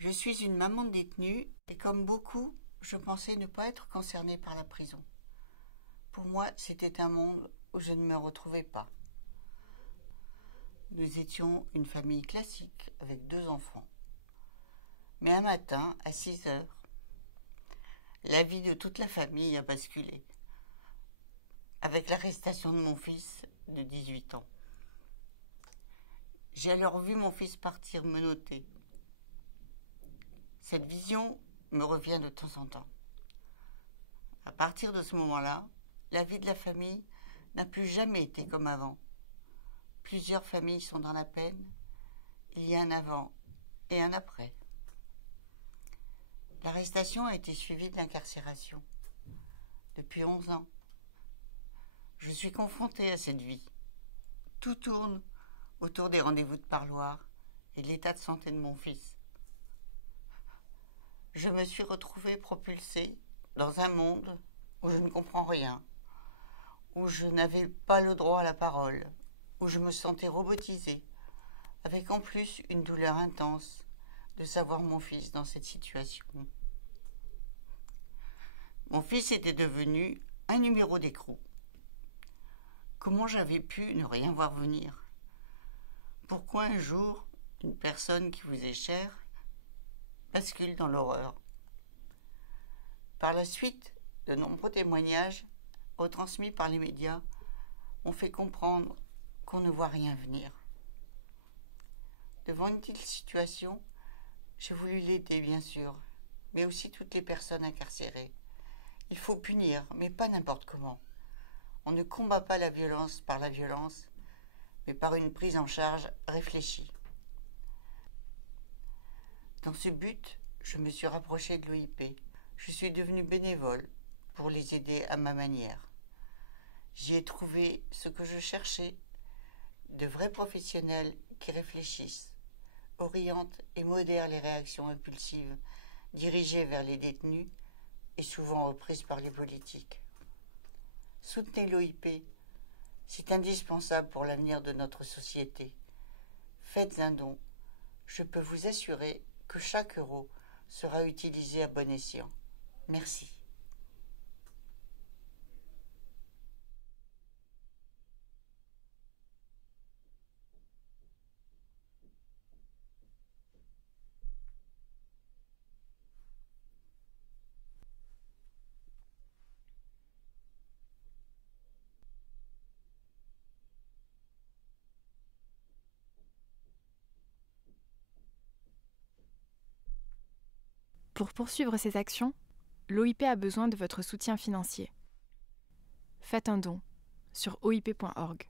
Je suis une maman de détenue et comme beaucoup, je pensais ne pas être concernée par la prison. Pour moi, c'était un monde où je ne me retrouvais pas. Nous étions une famille classique avec 2 enfants. Mais un matin, à 6 heures, la vie de toute la famille a basculé, avec l'arrestation de mon fils de 18 ans. J'ai alors vu mon fils partir menotté. Cette vision me revient de temps en temps. À partir de ce moment-là, la vie de la famille n'a plus jamais été comme avant. Plusieurs familles sont dans la peine. Il y a un avant et un après. L'arrestation a été suivie de l'incarcération. Depuis 11 ans, je suis confrontée à cette vie. Tout tourne autour des rendez-vous de parloir et de l'état de santé de mon fils. Je me suis retrouvée propulsée dans un monde où je ne comprends rien, où je n'avais pas le droit à la parole, où je me sentais robotisée, avec en plus une douleur intense de savoir mon fils dans cette situation. Mon fils était devenu un numéro d'écrou. Comment j'avais pu ne rien voir venir? Pourquoi un jour, une personne qui vous est chère bascule dans l'horreur? Par la suite, de nombreux témoignages retransmis par les médias ont fait comprendre qu'on ne voit rien venir. Devant une telle situation, j'ai voulu l'aider, bien sûr, mais aussi toutes les personnes incarcérées. Il faut punir, mais pas n'importe comment. On ne combat pas la violence par la violence, mais par une prise en charge réfléchie. Dans ce but, je me suis rapprochée de l'OIP. Je suis devenue bénévole pour les aider à ma manière. J'y ai trouvé ce que je cherchais, de vrais professionnels qui réfléchissent, orientent et modèrent les réactions impulsives dirigées vers les détenus et souvent reprises par les politiques. Soutenez l'OIP, c'est indispensable pour l'avenir de notre société. Faites un don, je peux vous assurer que chaque euro sera utilisé à bon escient. Merci. Pour poursuivre ces actions, l'OIP a besoin de votre soutien financier. Faites un don sur oip.org.